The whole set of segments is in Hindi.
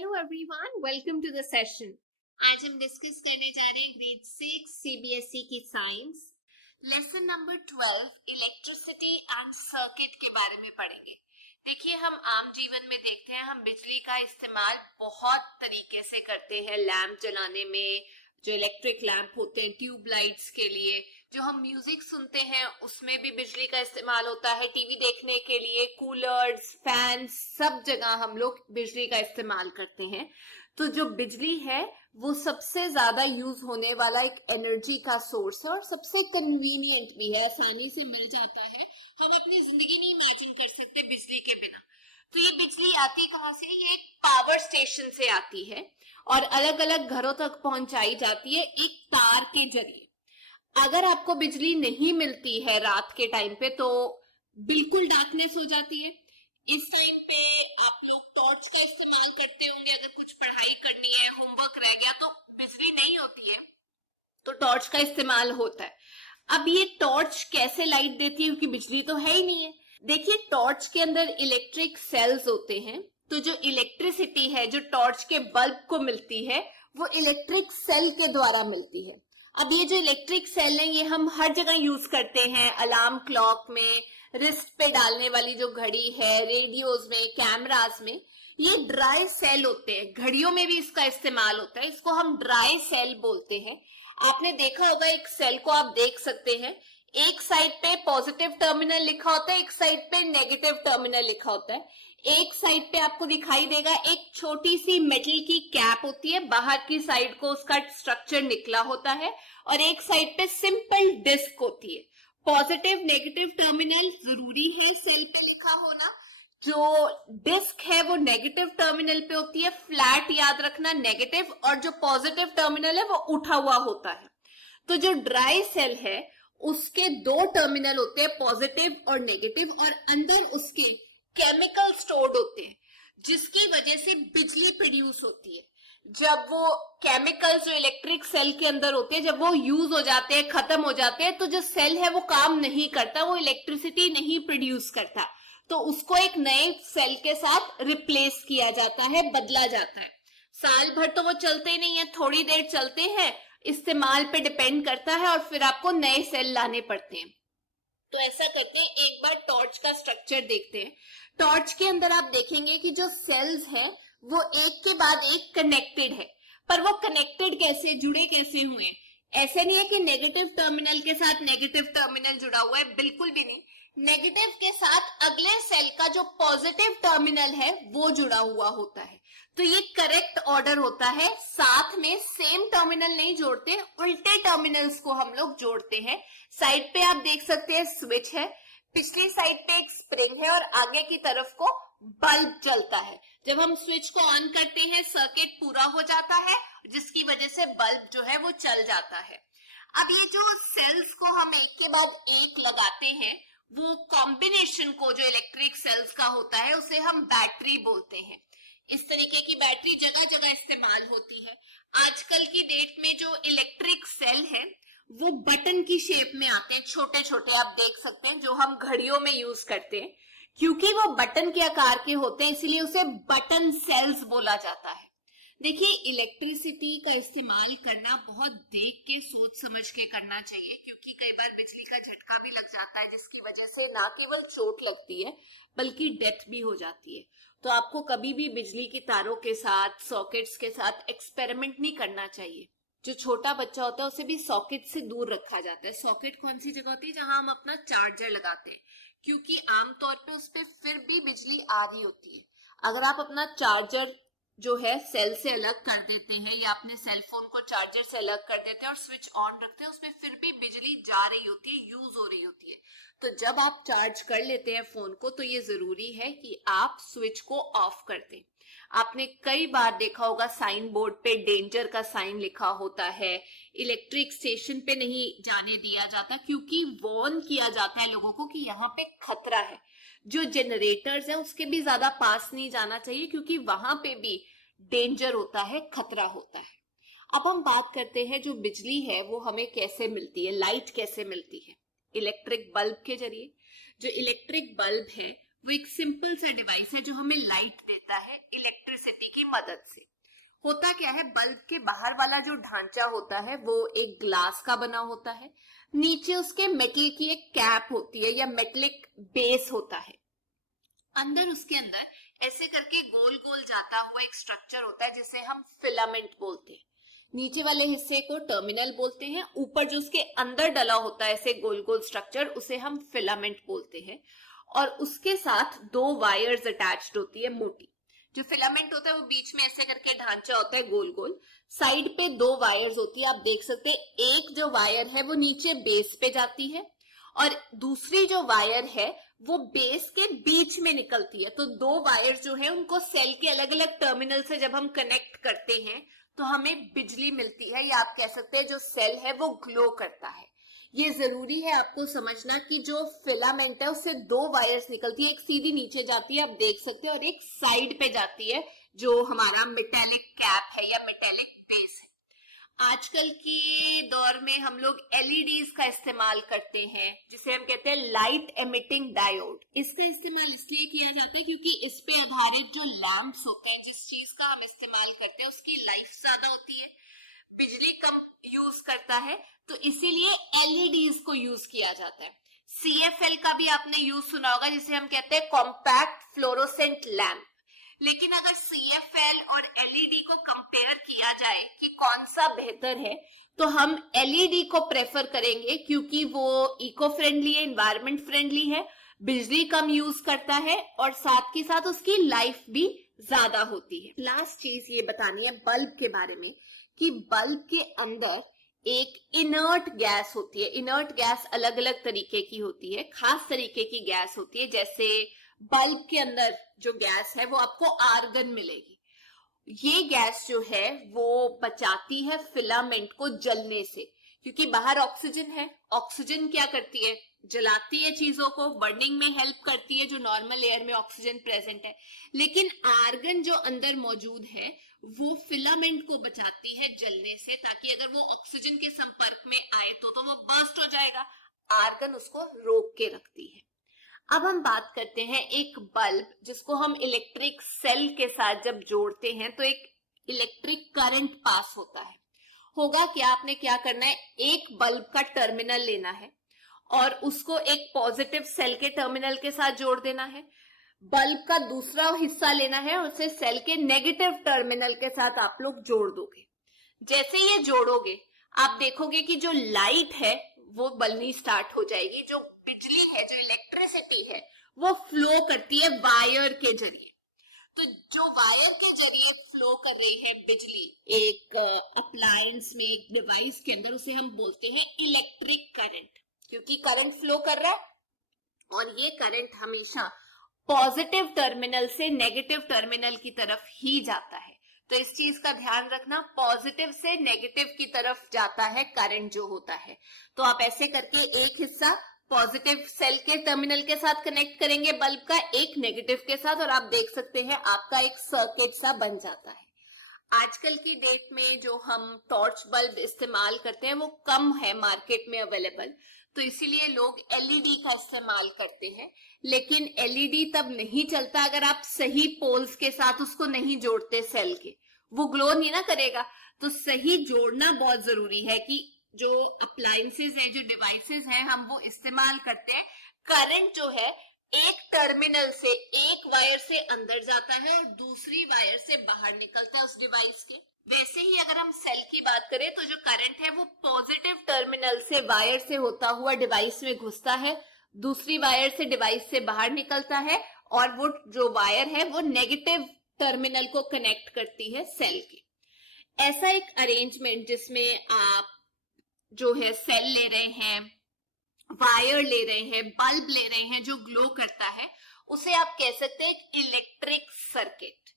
Hello everyone, welcome to the session. आज हम डिस्कस करने जा रहे हैं ग्रेड 6 सीबीएसई की science lesson number 12 electricity and circuit के बारे में पढ़ेंगे। देखिए, हम आम जीवन में देखते हैं, हम बिजली का इस्तेमाल बहुत तरीके से करते हैं। लैंप जलाने में, जो इलेक्ट्रिक लैंप होते हैं, ट्यूब लाइट्स के लिए, जो हम म्यूजिक सुनते हैं उसमें भी बिजली का इस्तेमाल होता है, टीवी देखने के लिए, कूलर्स, फैंस, सब जगह हम लोग बिजली का इस्तेमाल करते हैं। तो जो बिजली है वो सबसे ज्यादा यूज होने वाला एक एनर्जी का सोर्स है और सबसे कन्वीनियंट भी है, आसानी से मिल जाता है। हम अपनी जिंदगी नहीं इमेजिन कर सकते बिजली के बिना। तो ये बिजली आती कहाँ से? ये पावर स्टेशन से आती है और अलग अलग घरों तक पहुंचाई जाती है एक तार के जरिए। अगर आपको बिजली नहीं मिलती है रात के टाइम पे तो बिल्कुल डार्कनेस हो जाती है। इस टाइम पे आप लोग टॉर्च का इस्तेमाल करते होंगे, अगर कुछ पढ़ाई करनी है, होमवर्क रह गया तो बिजली नहीं होती है तो टॉर्च का इस्तेमाल होता है। अब ये टॉर्च कैसे लाइट देती है, क्योंकि बिजली तो है ही नहीं है। देखिए, टॉर्च के अंदर इलेक्ट्रिक सेल्स होते हैं, तो जो इलेक्ट्रिसिटी है जो टॉर्च के बल्ब को मिलती है वो इलेक्ट्रिक सेल के द्वारा मिलती है। अब ये जो इलेक्ट्रिक सेल है ये हम हर जगह यूज करते हैं, अलार्म क्लॉक में, रिस्ट पे डालने वाली जो घड़ी है, रेडियोज में, कैमरास में। ये ड्राई सेल होते हैं, घड़ियों में भी इसका इस्तेमाल होता है, इसको हम ड्राई सेल बोलते हैं। आपने देखा होगा, एक सेल को आप देख सकते हैं, एक साइड पे पॉजिटिव टर्मिनल लिखा होता है, एक साइड पे नेगेटिव टर्मिनल लिखा होता है। एक साइड पे आपको दिखाई देगा एक छोटी सी मेटल की कैप होती है, बाहर की साइड को उसका स्ट्रक्चर निकला होता है और एक साइड पे सिंपल डिस्क होती है। पॉजिटिव नेगेटिव टर्मिनल जरूरी है सेल पे लिखा होना। जो डिस्क है वो नेगेटिव टर्मिनल पे होती है, फ्लैट याद रखना नेगेटिव, और जो पॉजिटिव टर्मिनल है वो उठा हुआ होता है। तो जो ड्राई सेल है उसके दो टर्मिनल होते हैं, पॉजिटिव और नेगेटिव, और अंदर उसके केमिकल स्टोर्ड होते हैं जिसकी वजह से बिजली प्रोड्यूस होती है। जब वो केमिकल जो इलेक्ट्रिक सेल के अंदर होते हैं, जब वो यूज हो जाते हैं, खत्म हो जाते हैं, तो जो सेल है वो काम नहीं करता, वो इलेक्ट्रिसिटी नहीं प्रोड्यूस करता, तो उसको एक नए सेल के साथ रिप्लेस किया जाता है, बदला जाता है। साल भर तो वो चलते नहीं है, थोड़ी देर चलते हैं, इस्तेमाल पे डिपेंड करता है और फिर आपको नए सेल लाने पड़ते हैं। तो ऐसा करते हैं, एक बार टॉर्च का स्ट्रक्चर देखते हैं। टॉर्च के अंदर आप देखेंगे कि जो सेल्स है वो एक के बाद एक कनेक्टेड है, पर वो कनेक्टेड कैसे, जुड़े कैसे हुए हैं? ऐसे नहीं है कि नेगेटिव टर्मिनल के साथ नेगेटिव टर्मिनल जुड़ा हुआ है, बिल्कुल भी नहीं। नेगेटिव के साथ अगले सेल का जो पॉजिटिव टर्मिनल है वो जुड़ा हुआ होता है। तो ये करेक्ट ऑर्डर होता है। साथ में सेम टर्मिनल नहीं जोड़ते, उल्टे टर्मिनल्स को हम लोग जोड़ते हैं। साइड पे आप देख सकते हैं स्विच है, पिछली साइड पे एक स्प्रिंग है और आगे की तरफ को बल्ब जलता है। जब हम स्विच को ऑन करते हैं सर्किट पूरा हो जाता है, जिसकी वजह से बल्ब जो है वो चल जाता है। अब ये जो सेल्स को हम एक के बाद एक लगाते हैं, वो कॉम्बिनेशन को जो इलेक्ट्रिक सेल्स का होता है उसे हम बैटरी बोलते हैं। इस तरीके की बैटरी जगह जगह इस्तेमाल होती है। आजकल की डेट में जो इलेक्ट्रिक सेल है वो बटन की शेप में आते हैं, छोटे छोटे, आप देख सकते हैं, जो हम घड़ियों में यूज करते हैं। क्योंकि वो बटन के आकार के होते हैं इसलिए उसे बटन सेल्स बोला जाता है। देखिए, इलेक्ट्रिसिटी का इस्तेमाल करना बहुत देख के, सोच समझ के करना चाहिए, क्योंकि कई बार बिजली का झटका भी लग जाता है जिसकी वजह से ना केवल चोट लगती है बल्कि डेथ भी हो जाती है। तो आपको कभी भी बिजली की तारों के साथ, सॉकेट्स के साथ एक्सपेरिमेंट नहीं करना चाहिए। जो छोटा बच्चा होता है उसे भी सॉकेट से दूर रखा जाता है। सॉकेट कौन सी जगह होती है? जहां हम अपना चार्जर लगाते हैं, क्योंकि आमतौर पे उस पर फिर भी बिजली आ रही होती है। अगर आप अपना चार्जर जो है सेल से अलग कर देते हैं या अपने सेल फोन को चार्जर से अलग कर देते हैं और स्विच ऑन रखते हैं, उसमें फिर भी बिजली जा रही होती है, यूज हो रही होती है। तो जब आप चार्ज कर लेते हैं फोन को तो ये जरूरी है कि आप स्विच को ऑफ कर दें। आपने कई बार देखा होगा साइन बोर्ड पे डेंजर का साइन लिखा होता है, इलेक्ट्रिक स्टेशन पे नहीं जाने दिया जाता, क्योंकि वार्न किया जाता है लोगों को कि यहाँ पे खतरा है। जो जनरेटर्स है उसके भी ज्यादा पास नहीं जाना चाहिए, क्योंकि वहां पे भी डेंजर होता है, खतरा होता है। अब हम बात करते हैं जो बिजली है वो हमें कैसे मिलती है, लाइट कैसे मिलती है? इलेक्ट्रिक बल्ब के जरिए। जो इलेक्ट्रिक बल्ब है वो एक सिंपल सा डिवाइस है जो हमें लाइट देता है इलेक्ट्रिसिटी की मदद से। होता क्या है, बल्ब के बाहर वाला जो ढांचा होता है वो एक ग्लास का बना होता है, नीचे उसके मेटल की एक कैप होती है या मेटलिक बेस होता है, अंदर उसके अंदर ऐसे करके गोल गोल जाता हुआ एक स्ट्रक्चर होता है जिसे हम फिलामेंट बोलते हैं। नीचे वाले हिस्से को टर्मिनल बोलते हैं, ऊपर जो उसके अंदर डला होता है ऐसे गोल गोल स्ट्रक्चर उसे हम फिलामेंट बोलते हैं। और उसके साथ दो वायर्स अटैच्ड होती है मोटी। जो फिलामेंट होता है वो बीच में ऐसे करके ढांचा होता है गोल गोल, साइड पे दो वायर्स होती है, आप देख सकते हैं एक जो वायर है वो नीचे बेस पे जाती है और दूसरी जो वायर है वो बेस के बीच में निकलती है। तो दो वायर जो है उनको सेल के अलग अलग टर्मिनल से जब हम कनेक्ट करते हैं तो हमें बिजली मिलती है, या आप कह सकते हैं जो सेल है वो ग्लो करता है। ये जरूरी है आपको समझना कि जो फिलामेंट है उससे दो वायर्स निकलती है, एक सीधी नीचे जाती है आप देख सकते हैं और एक साइड पे जाती है जो हमारा मेटेलिक कैप है या मेटेलिक बेस है। आजकल के दौर में हम लोग एलईडीज का इस्तेमाल करते हैं जिसे हम कहते हैं लाइट एमिटिंग डायोड। इसका इस्तेमाल इसलिए किया जाता है क्योंकि इस पे आधारित जो लैंप्स होते हैं, जिस चीज का हम इस्तेमाल करते हैं उसकी लाइफ ज्यादा होती है, बिजली कम यूज करता है, तो इसीलिए एलईडीज को यूज किया जाता है। सीएफएल का भी आपने यूज सुना होगा जिसे हम कहते हैं कॉम्पैक्ट फ्लोरोसेंट लैंप। लेकिन अगर सीएफएल और एलईडी को कंपेयर किया जाए कि कौन सा बेहतर है, तो हम एलईडी को प्रेफर करेंगे क्योंकि वो इको फ्रेंडली है, एनवायरमेंट फ्रेंडली है, बिजली कम यूज करता है और साथ ही साथ उसकी लाइफ भी ज्यादा होती है। लास्ट चीज ये बतानी है बल्ब के बारे में कि बल्ब के अंदर एक इनर्ट गैस होती है। इनर्ट गैस अलग अलग तरीके की होती है, खास तरीके की गैस होती है। जैसे बल्ब के अंदर जो गैस है वो आपको आर्गन मिलेगी। ये गैस जो है वो बचाती है फिलामेंट को जलने से, क्योंकि बाहर ऑक्सीजन है। ऑक्सीजन क्या करती है, जलाती है चीजों को, बर्निंग में हेल्प करती है जो नॉर्मल एयर में ऑक्सीजन प्रेजेंट है। लेकिन आर्गन जो अंदर मौजूद है वो फिलामेंट को बचाती है जलने से, ताकि अगर वो ऑक्सीजन के संपर्क में आए तो वो बर्स्ट हो जाएगा। आर्गन उसको रोक के रखती है। अब हम बात करते हैं एक बल्ब जिसको हम इलेक्ट्रिक सेल के साथ जब जोड़ते हैं तो एक इलेक्ट्रिक करंट पास होता है। होगा क्या, आपने क्या करना है, एक बल्ब का टर्मिनल लेना है और उसको एक पॉजिटिव सेल के टर्मिनल के साथ जोड़ देना है। बल्ब का दूसरा हिस्सा लेना है और उसे सेल के नेगेटिव टर्मिनल के साथ आप लोग जोड़ दोगे। जैसे ये जोड़ोगे आप देखोगे कि जो लाइट है वो बलनी स्टार्ट हो जाएगी। जो बिजली है, जो इलेक्ट्रिसिटी है, वो फ्लो करती है वायर के जरिए। तो जो वायर के जरिए फ्लो कर रही है बिजली एक अप्लायंस में, एक डिवाइस के अंदर, उसे हम बोलते हैं इलेक्ट्रिक करंट, क्योंकि करंट फ्लो कर रहा है और ये करंट हमेशा पॉजिटिव टर्मिनल से नेगेटिव टर्मिनल की तरफ ही जाता है। तो इस चीज का ध्यान रखना, पॉजिटिव से नेगेटिव की तरफ जाता है करंट जो होता है। तो आप ऐसे करके एक हिस्सा पॉजिटिव सेल के टर्मिनल के साथ कनेक्ट करेंगे बल्ब का, एक नेगेटिव के साथ, और आप देख सकते हैं आपका एक सर्किट सा बन जाता है। आजकल की डेट में जो हम टॉर्च बल्ब इस्तेमाल करते हैं वो कम है मार्केट में अवेलेबल, तो इसीलिए लोग एलईडी का इस्तेमाल करते हैं। लेकिन एलईडी तब नहीं चलता अगर आप सही पोल्स के साथ उसको नहीं जोड़ते सेल के, वो ग्लो नहीं ना करेगा। तो सही जोड़ना बहुत जरूरी है कि जो अप्लायंसेस है, जो डिवाइसेस हैं, हम वो इस्तेमाल करते हैं। करंट जो है एक टर्मिनल से, एक वायर से अंदर जाता है और दूसरी वायर से बाहर निकलता है उस डिवाइस के। वैसे ही अगर हम सेल की बात करें तो जो करंट है वो पॉजिटिव टर्मिनल से, वायर से होता हुआ डिवाइस में घुसता है, दूसरी वायर से डिवाइस से बाहर निकलता है और वो जो वायर है वो नेगेटिव टर्मिनल को कनेक्ट करती है सेल के। ऐसा एक अरेंजमेंट जिसमें आप जो है सेल ले रहे हैं, वायर ले रहे हैं, बल्ब ले रहे हैं जो ग्लो करता है, उसे आप कह सकते हैं इलेक्ट्रिक सर्किट।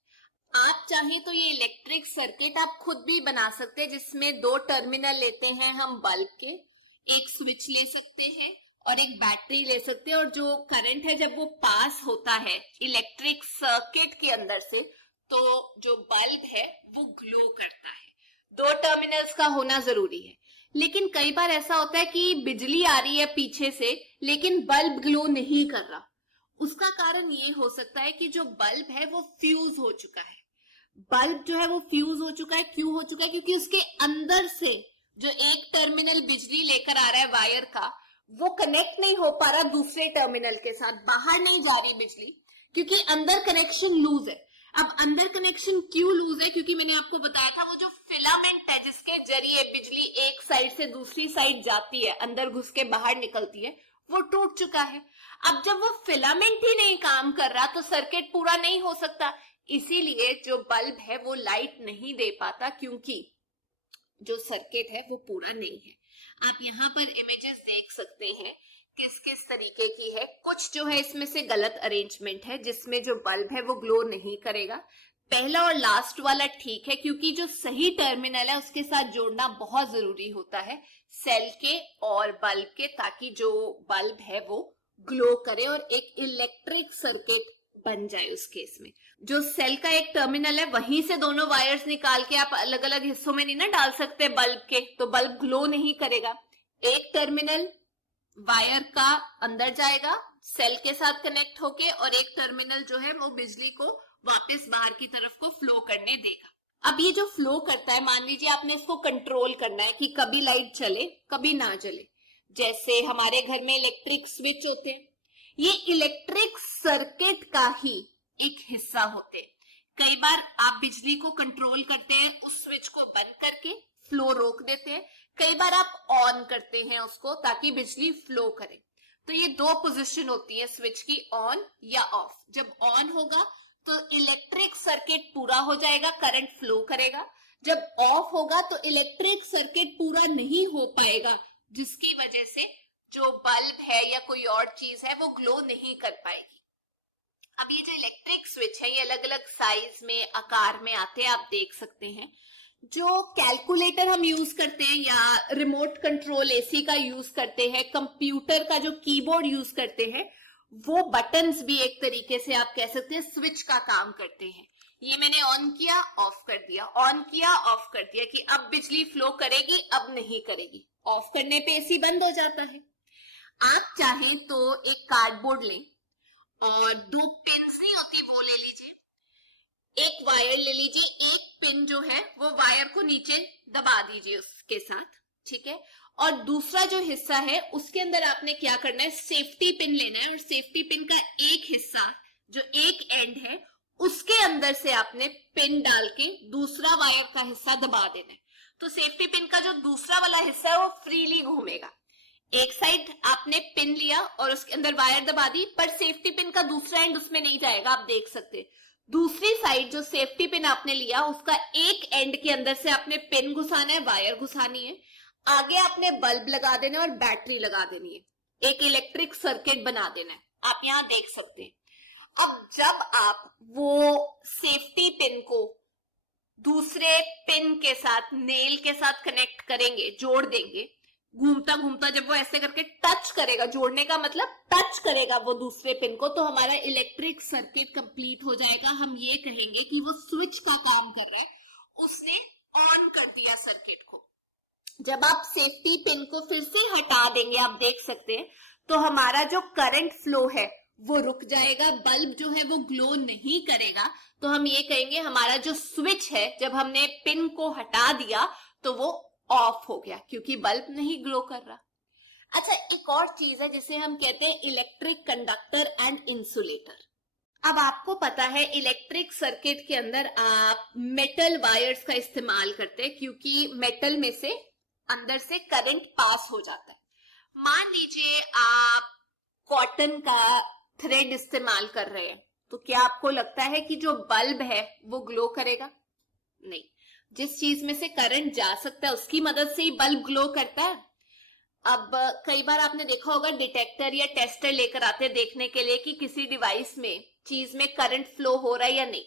आप चाहे तो ये इलेक्ट्रिक सर्किट आप खुद भी बना सकते हैं, जिसमें दो टर्मिनल लेते हैं हम बल्ब के, एक स्विच ले सकते हैं और एक बैटरी ले सकते हैं, और जो करंट है जब वो पास होता है इलेक्ट्रिक सर्किट के अंदर से तो जो बल्ब है वो ग्लो करता है। दो टर्मिनल्स का होना जरूरी है। लेकिन कई बार ऐसा होता है कि बिजली आ रही है पीछे से लेकिन बल्ब ग्लो नहीं कर रहा, उसका कारण ये हो सकता है कि जो बल्ब है वो फ्यूज हो चुका है। बल्ब जो है वो फ्यूज हो चुका है। क्यों हो चुका है? क्योंकि उसके अंदर से जो एक टर्मिनल बिजली लेकर आ रहा है वायर का, वो कनेक्ट नहीं हो पा रहा दूसरे टर्मिनल के साथ, बाहर नहीं जा रही बिजली, क्योंकि अंदर कनेक्शन लूज है। अब अंदर कनेक्शन क्यों लूज है? क्योंकि मैंने आपको बताया था वो जो फिलामेंट है जिसके जरिए बिजली एक साइड से दूसरी साइड जाती है, अंदर घुस के बाहर निकलती है, वो टूट चुका है। अब जब वो फिलामेंट ही नहीं काम कर रहा तो सर्किट पूरा नहीं हो सकता, इसीलिए जो बल्ब है वो लाइट नहीं दे पाता, क्योंकि जो सर्किट है वो पूरा नहीं है। आप यहाँ पर इमेजेस देख सकते हैं किस किस तरीके की है। कुछ जो है इसमें से गलत अरेंजमेंट है जिसमें जो बल्ब है वो ग्लो नहीं करेगा। पहला और लास्ट वाला ठीक है, क्योंकि जो सही टर्मिनल है उसके साथ जोड़ना बहुत जरूरी होता है सेल के और बल्ब के, ताकि जो बल्ब है वो ग्लो करे और एक इलेक्ट्रिक सर्किट बन जाए। उस केस में जो सेल का एक टर्मिनल है वहीं से दोनों वायर्स निकाल के आप अलग अलग हिस्सों में नहीं ना डाल सकते बल्ब के, तो बल्ब ग्लो नहीं करेगा। एक टर्मिनल वायर का अंदर जाएगा सेल के साथ कनेक्ट होके, और एक टर्मिनल जो है वो बिजली को वापस बाहर की तरफ को फ्लो करने देगा। अब ये जो फ्लो करता है, मान लीजिए आपने इसको कंट्रोल करना है कि कभी लाइट चले कभी ना चले। जैसे हमारे घर में इलेक्ट्रिक स्विच होते हैं, ये इलेक्ट्रिक सर्किट का ही एक हिस्सा होते हैं। कई बार आप बिजली को कंट्रोल करते हैं उस स्विच को बंद करके, फ्लो रोक देते हैं। कई बार आप ऑन करते हैं उसको ताकि बिजली फ्लो करे। तो ये दो पोजीशन होती है स्विच की, ऑन या ऑफ। जब ऑन होगा तो इलेक्ट्रिक सर्किट पूरा हो जाएगा, करंट फ्लो करेगा। जब ऑफ होगा तो इलेक्ट्रिक सर्किट पूरा नहीं हो पाएगा, जिसकी वजह से जो बल्ब है या कोई और चीज है वो ग्लो नहीं कर पाएगी। अब ये जो इलेक्ट्रिक स्विच है ये अलग अलग साइज में आकार में आते हैं, आप देख सकते हैं। जो कैलकुलेटर हम यूज करते हैं या रिमोट कंट्रोल एसी का यूज करते हैं, कंप्यूटर का जो कीबोर्ड यूज करते हैं, वो बटन्स भी एक तरीके से आप कह सकते हैं स्विच का काम करते हैं। ये मैंने ऑन किया ऑफ कर दिया, ऑन किया ऑफ कर दिया, कि अब बिजली फ्लो करेगी अब नहीं करेगी। ऑफ करने पे एसी बंद हो जाता है। आप चाहें तो एक कार्डबोर्ड लें और दो पिन्स नहीं होती वो ले लीजिए, एक वायर ले लीजिए, एक पिन जो है वो वायर को नीचे दबा दीजिए उसके साथ, ठीक है। और दूसरा जो हिस्सा है उसके अंदर आपने क्या करना है, सेफ्टी पिन लेना है, और सेफ्टी पिन का एक हिस्सा जो एक एंड है उसके अंदर से आपने पिन डाल के दूसरा वायर का हिस्सा दबा देना है। तो सेफ्टी पिन का जो दूसरा वाला हिस्सा है वो फ्रीली घूमेगा। एक साइड आपने पिन लिया और उसके अंदर वायर दबा दी, पर सेफ्टी पिन का दूसरा एंड उसमें नहीं जाएगा, आप देख सकते हैं। दूसरी साइड जो सेफ्टी पिन आपने लिया उसका एक एंड के अंदर से आपने पिन घुसाना है, वायर घुसानी है, आगे आपने बल्ब लगा देना है और बैटरी लगा देनी है, एक इलेक्ट्रिक सर्किट बना देना है। आप यहाँ देख सकते हैं। अब जब आप वो सेफ्टी पिन को दूसरे पिन के साथ नेल के साथ कनेक्ट करेंगे, जोड़ देंगे, घूमता घूमता जब वो ऐसे करके टच करेगा, जोड़ने का मतलब टच करेगा वो दूसरे पिन को, तो हमारा इलेक्ट्रिक सर्किट कंप्लीट हो जाएगा। हम ये कहेंगे कि वो स्विच का काम कर रहा है, उसने ऑन कर दिया सर्किट को। जब आप सेफ्टी पिन को फिर से हटा देंगे, आप देख सकते हैं, तो हमारा जो करंट फ्लो है वो रुक जाएगा, बल्ब जो है वो ग्लो नहीं करेगा। तो हम ये कहेंगे हमारा जो स्विच है जब हमने पिन को हटा दिया तो वो ऑफ हो गया, क्योंकि बल्ब नहीं ग्लो कर रहा। अच्छा, एक और चीज है जिसे हम कहते हैं इलेक्ट्रिक कंडक्टर एंड इंसुलेटर। अब आपको पता है इलेक्ट्रिक सर्किट के अंदर आप मेटल वायर्स का इस्तेमाल करते हैं, क्योंकि मेटल में से अंदर से करंट पास हो जाता है। मान लीजिए आप कॉटन का थ्रेड इस्तेमाल कर रहे हैं, तो क्या आपको लगता है कि जो बल्ब है वो ग्लो करेगा? नहीं। जिस चीज में से करंट जा सकता है उसकी मदद से ही बल्ब ग्लो करता है। अब कई बार आपने देखा होगा डिटेक्टर या टेस्टर लेकर आते हैं देखने के लिए कि किसी डिवाइस में चीज में करंट फ्लो हो रहा है या नहीं।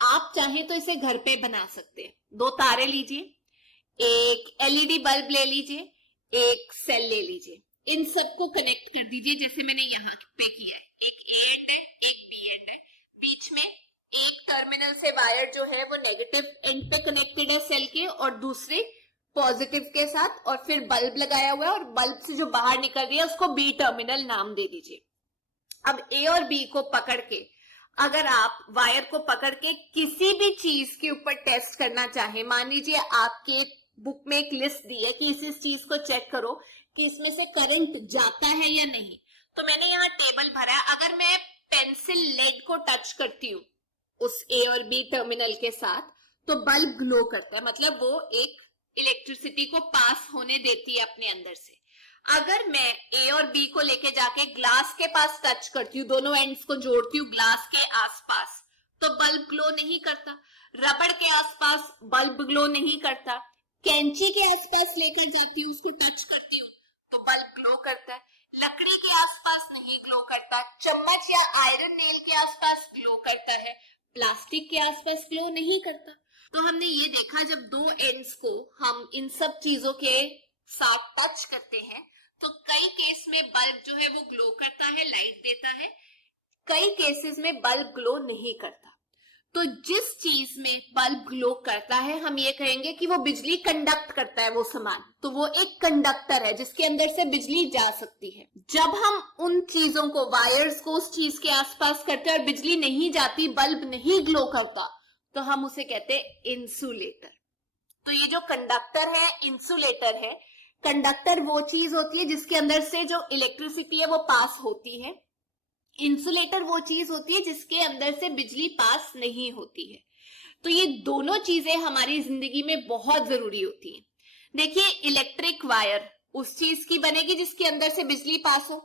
आप चाहें तो इसे घर पे बना सकते हैं। दो तारे लीजिए, एक एलईडी बल्ब ले लीजिए, एक सेल ले लीजिए, इन सबको कनेक्ट कर दीजिए जैसे मैंने यहाँ पे किया है। एक ए एंड है, एक बी एंड है, बीच में एक टर्मिनल से वायर जो है वो नेगेटिव एंड पे कनेक्टेड है सेल के और दूसरे पॉजिटिव के साथ, और फिर बल्ब लगाया हुआ है और बल्ब से जो बाहर निकल रही है उसको बी टर्मिनल नाम दे दीजिए। अब ए और बी को पकड़ के अगर आप वायर को पकड़ के किसी भी चीज के ऊपर टेस्ट करना चाहे, मान लीजिए आपके बुक में एक लिस्ट दी है कि इस चीज को चेक करो कि इसमें से करंट जाता है या नहीं, तो मैंने यहाँ टेबल भरा है। अगर मैं पेंसिल लेड को टच करती हूँ उस ए और बी टर्मिनल के साथ, तो बल्ब ग्लो करता है, मतलब वो एक इलेक्ट्रिसिटी को पास होने देती है अपने अंदर से। अगर मैं ए और बी को लेके जाके ग्लास के पास टच करती हूँ, दोनों एंड्स को जोड़ती हूँ ग्लास के आसपास, तो बल्ब ग्लो नहीं करता। रबड़ के आसपास बल्ब ग्लो नहीं करता। कैंची के आसपास लेकर जाती हूँ, उसको टच करती हूँ, तो बल्ब ग्लो करता है। लकड़ी के आसपास नहीं ग्लो करता। चम्मच या आयरन नेल के आसपास ग्लो करता है, प्लास्टिक के आसपास ग्लो नहीं करता। तो हमने ये देखा, जब दो एंड्स को हम इन सब चीजों के साथ टच करते हैं तो कई केस में बल्ब जो है वो ग्लो करता है, लाइट देता है, कई केसेस में बल्ब ग्लो नहीं करता। तो जिस चीज में बल्ब ग्लो करता है हम ये कहेंगे कि वो बिजली कंडक्ट करता है वो सामान, तो वो एक कंडक्टर है जिसके अंदर से बिजली जा सकती है। जब हम उन चीजों को, वायर्स को उस चीज के आसपास करते हैं और बिजली नहीं जाती, बल्ब नहीं ग्लो करता, तो हम उसे कहते हैं इंसुलेटर। तो ये जो कंडक्टर है, इंसुलेटर है। कंडक्टर वो चीज होती है जिसके अंदर से जो इलेक्ट्रिसिटी है वो पास होती है। इंसुलेटर वो चीज होती है जिसके अंदर से बिजली पास नहीं होती है। तो ये दोनों चीजें हमारी जिंदगी में बहुत जरूरी होती हैं। देखिए, इलेक्ट्रिक वायर उस चीज की बनेगी जिसके अंदर से बिजली पास हो।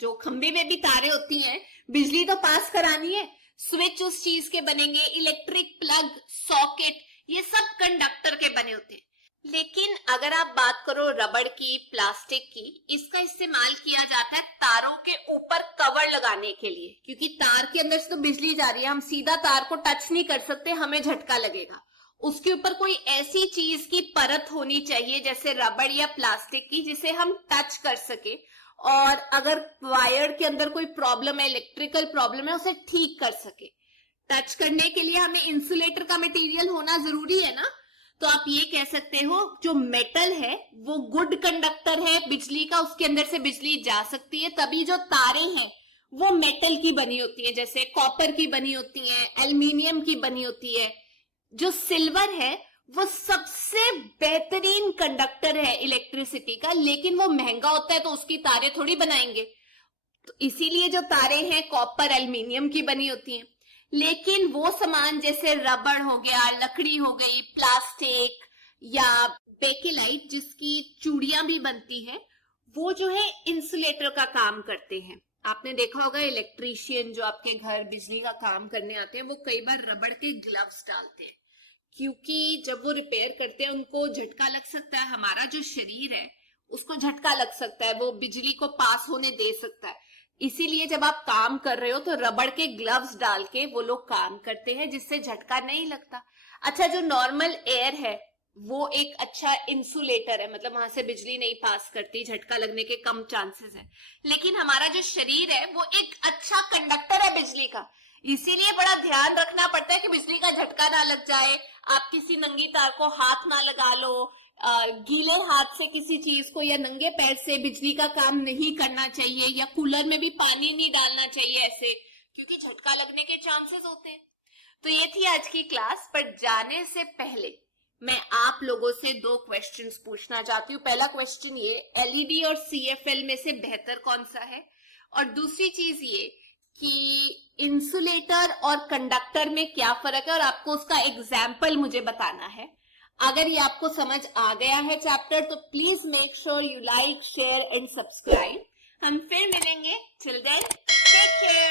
जो खंबे में भी तारें होती हैं, बिजली तो पास करानी है। स्विच उस चीज के बनेंगे, इलेक्ट्रिक प्लग, सॉकेट, ये सब कंडक्टर के बने होते हैं। लेकिन अगर आप बात करो रबड़ की, प्लास्टिक की, इसका इस्तेमाल किया जाता है तारों के ऊपर कवर लगाने के लिए, क्योंकि तार के अंदर से तो बिजली जा रही है, हम सीधा तार को टच नहीं कर सकते, हमें झटका लगेगा। उसके ऊपर कोई ऐसी चीज की परत होनी चाहिए जैसे रबड़ या प्लास्टिक की, जिसे हम टच कर सके, और अगर वायर के अंदर कोई प्रॉब्लम है, इलेक्ट्रिकल प्रॉब्लम है, उसे ठीक कर सके। टच करने के लिए हमें इंसुलेटर का मटेरियल होना जरूरी है ना। तो आप ये कह सकते हो जो मेटल है वो गुड कंडक्टर है बिजली का, उसके अंदर से बिजली जा सकती है। तभी जो तारें हैं वो मेटल की बनी होती है, जैसे कॉपर की बनी होती है, एल्युमिनियम की बनी होती है। जो सिल्वर है वो सबसे बेहतरीन कंडक्टर है इलेक्ट्रिसिटी का, लेकिन वो महंगा होता है तो उसकी तारें थोड़ी बनाएंगे। तो इसीलिए जो तारें हैं कॉपर, एल्युमिनियम की बनी होती हैं। लेकिन वो सामान जैसे रबड़ हो गया, लकड़ी हो गई, प्लास्टिक या बेकेलाइट जिसकी चूड़ियां भी बनती है, वो जो है इंसुलेटर का काम करते हैं। आपने देखा होगा इलेक्ट्रीशियन जो आपके घर बिजली का काम करने आते हैं, वो कई बार रबड़ के ग्लव्स डालते हैं, क्योंकि जब वो रिपेयर करते हैं उनको झटका लग सकता है। हमारा जो शरीर है उसको झटका लग सकता है, वो बिजली को पास होने दे सकता है। इसीलिए जब आप काम कर रहे हो तो रबड़ के ग्लव्स डाल के वो लोग काम करते हैं, जिससे झटका नहीं लगता। अच्छा, जो नॉर्मल एयर है वो एक अच्छा इंसुलेटर है, मतलब वहां से बिजली नहीं पास करती, झटका लगने के कम चांसेस है। लेकिन हमारा जो शरीर है वो एक अच्छा कंडक्टर है बिजली का, इसीलिए बड़ा ध्यान रखना पड़ता है कि बिजली का झटका ना लग जाए। आप किसी नंगी तार को हाथ ना लगा लो, गीले हाथ से किसी चीज को या नंगे पैर से बिजली का काम नहीं करना चाहिए, या कूलर में भी पानी नहीं डालना चाहिए ऐसे, क्योंकि झटका लगने के चांसेस होते हैं। तो ये थी आज की क्लास। पर जाने से पहले मैं आप लोगों से 2 क्वेश्चंस पूछना चाहती हूँ। पहला क्वेश्चन ये, एलईडी और सीएफएल में से बेहतर कौन सा है? और दूसरी चीज ये कि इंसुलेटर और कंडक्टर में क्या फर्क है, और आपको उसका एग्जाम्पल मुझे बताना है। अगर ये आपको समझ आ गया है चैप्टर, तो please make sure you like, share and subscribe. हम फिर मिलेंगे। Till then, take care.